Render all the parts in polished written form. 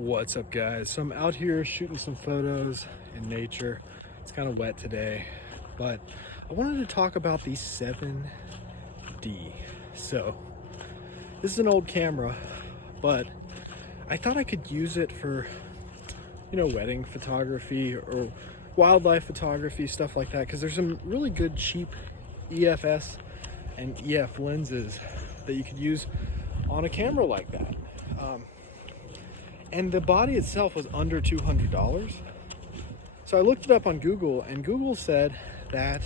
What's up, guys? So I'm out here shooting some photos in nature. It's kind of wet today, but I wanted to talk about the 7D. So this is an old camera, but I thought I could use it for, wedding photography or wildlife photography, stuff like that, because there's some really good cheap EFS and EF lenses that you could use on a camera like that. And the body itself was under $200. So I looked it up on Google, and Google said that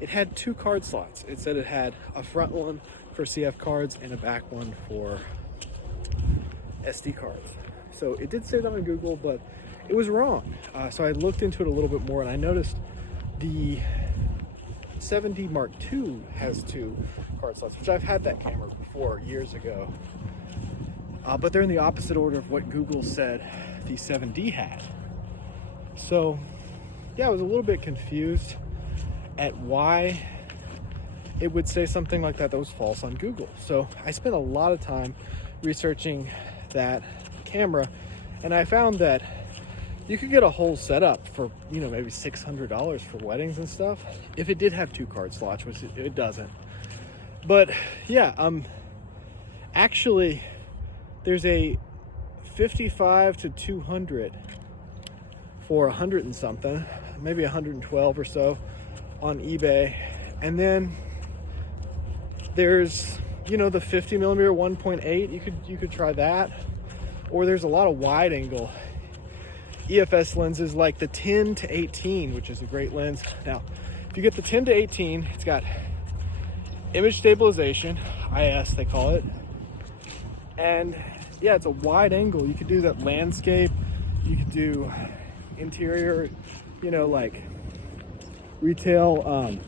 it had 2 card slots. It said it had a front one for CF cards and a back one for SD cards. So it did say that on Google, but it was wrong. So I looked into it a little bit more, and I noticed the 7D Mark II has 2 card slots, which I've had that camera before years ago. But they're in the opposite order of what Google said the 7D had. So, yeah, I was a little bit confused at why it would say something like that was false on Google. So I spent a lot of time researching that camera, and I found that you could get a whole setup for, maybe $600 for weddings and stuff, if it did have 2 card slots, which it doesn't. But yeah, actually, there's a 55 to 200 for 100 and something, maybe 112 or so on eBay. And then there's, the 50 millimeter 1.8. You could try that. Or there's a lot of wide angle EFS lenses like the 10 to 18, which is a great lens. Now, if you get the 10 to 18, it's got image stabilization, IS they call it. And yeah, it's a wide angle. You could do that landscape. You could do interior, like retail.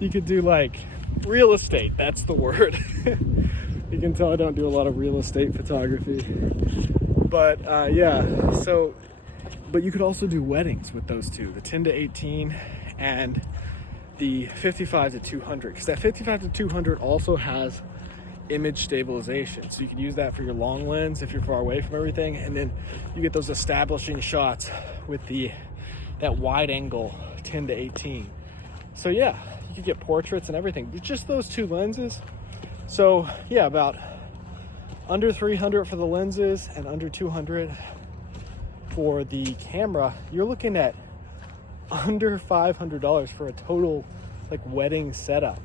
You could do like real estate. That's the word. You can tell I don't do a lot of real estate photography. But yeah, but you could also do weddings with those two, the 10 to 18 and the 55 to 200, because that 55 to 200 also has image stabilization, so you can use that for your long lens if you're far away from everything, and then you get those establishing shots with that wide angle 10 to 18. So yeah, you could get portraits and everything, just those 2 lenses. So yeah, about under 300 for the lenses and under 200 for the camera. You're looking at under $500 for a total like wedding setup.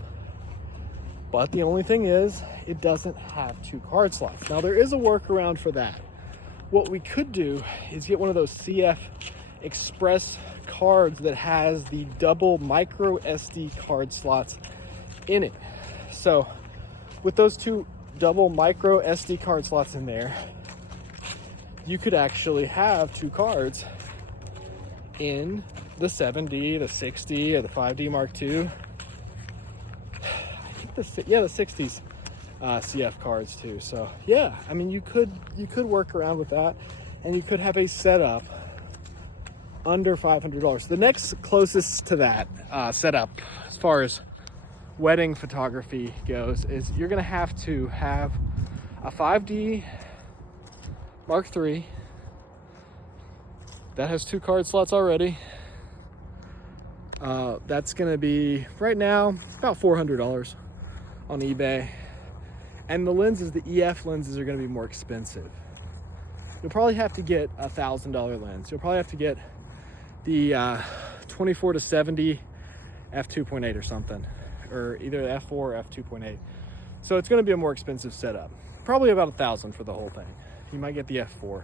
But the only thing is, it doesn't have 2 card slots. Now, there is a workaround for that. What we could do is get one of those CF Express cards that has the double micro SD card slots in it. So, with those 2 double micro SD card slots in there, you could actually have 2 cards in the 7D, the 6D, or the 5D Mark II. The 60s CF cards too. So yeah, I mean, you could work around with that, and you could have a setup under $500. The next closest to that setup as far as wedding photography goes is you're gonna have to have a 5D Mark III that has 2 card slots already. That's gonna be right now about $400 on eBay, and the lenses, the EF lenses, are going to be more expensive. You'll probably have to get a $1,000 lens. You'll probably have to get the 24 to 70 f2.8 or something, or either f4 or f2.8. So it's going to be a more expensive setup. Probably about $1,000 for the whole thing. You might get the f4,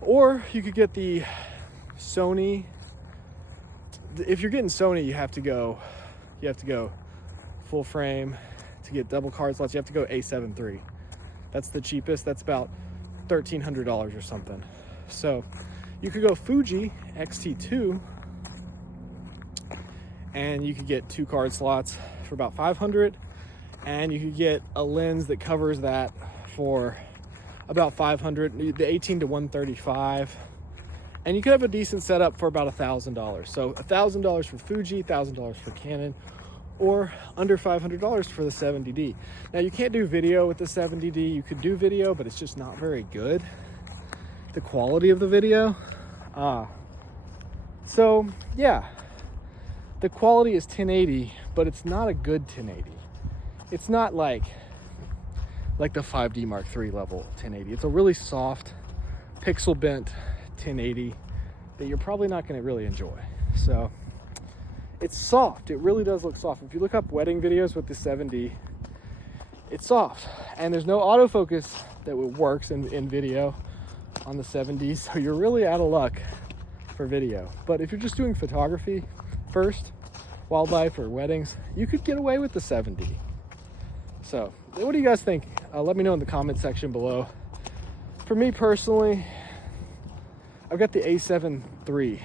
or you could get the Sony. If you're getting Sony, you have to go full frame. To get double card slots, you have to go A7 III. That's the cheapest. That's about $1,300 or something. So you could go Fuji X-T2, and you could get 2 card slots for about $500, and you could get a lens that covers that for about $500, the 18 to 135, and you could have a decent setup for about $1,000. So $1,000 for Fuji, $1,000 for Canon, or under $500 for the 70D. Now you can't do video with the 70D. You could do video, but it's just not very good, the quality of the video. So yeah, the quality is 1080, but it's not a good 1080. It's not like the 5D Mark III level 1080. It's a really soft, pixel bent 1080 that you're probably not going to really enjoy. So it's soft. It really does look soft. If you look up wedding videos with the 7D, it's soft. And there's no autofocus that works in video on the 7D, so you're really out of luck for video. But if you're just doing photography first, wildlife or weddings, you could get away with the 7D. So what do you guys think? Let me know in the comment section below. For me personally, I've got the A7 III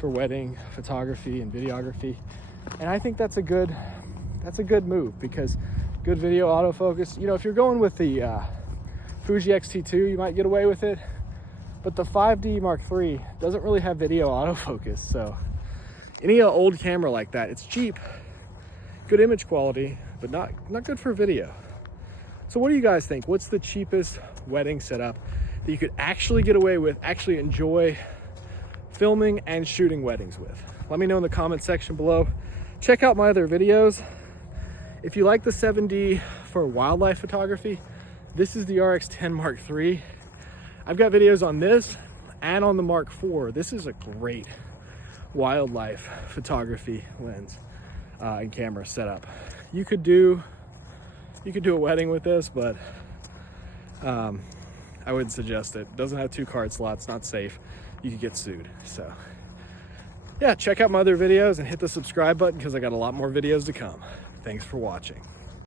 for wedding photography and videography, and I think that's a good move, because good video autofocus. You know, if you're going with the Fuji X-T2, you might get away with it, but the 5D Mark III doesn't really have video autofocus. So any old camera like that, it's cheap, good image quality, but not good for video. So what do you guys think? What's the cheapest wedding setup that you could actually get away with, actually enjoy filming and shooting weddings with? Let me know in the comment section below. Check out my other videos. If you like the 7D for wildlife photography, this is the RX10 Mark III. I've got videos on this and on the Mark IV. This is a great wildlife photography lens and camera setup. You could do a wedding with this, but I wouldn't suggest it. It doesn't have 2 card slots, not safe. You could get sued. So yeah, check out my other videos and hit the subscribe button, because I got a lot more videos to come. Thanks for watching.